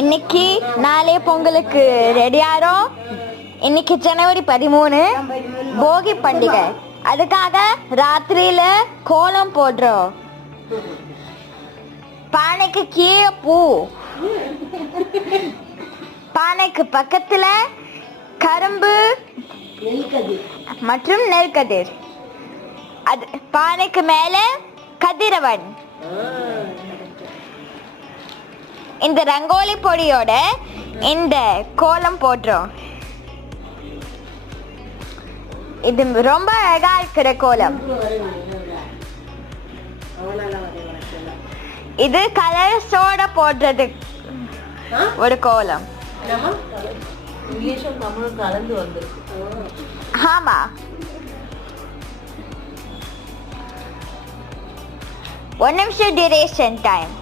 இன்னைக்கு நாளே பொங்கலுக்கு ரெடி ஆகிறோம். இன்னைக்கு ஜனவரி 13 போகி பண்டிகை. அதுக்காக ராத்திரியில கோலம் போடுறோம். பானைக்கு கீழே பூ, பானைக்கு பக்கத்துல கரும்பு மற்றும் நெல்கதிர், அது பானைக்கு மேல கதிரவன். இந்த ரங்கோலி பொடியோட இந்த கோலம் போடுறோம். இது ரொம்ப அழகா இருக்கிற கோலம். இது கலர்ஸோட போடுறது ஒரு கோலம். ஆமா, ஒரு நிமிஷம் டியூரேஷன் டைம்.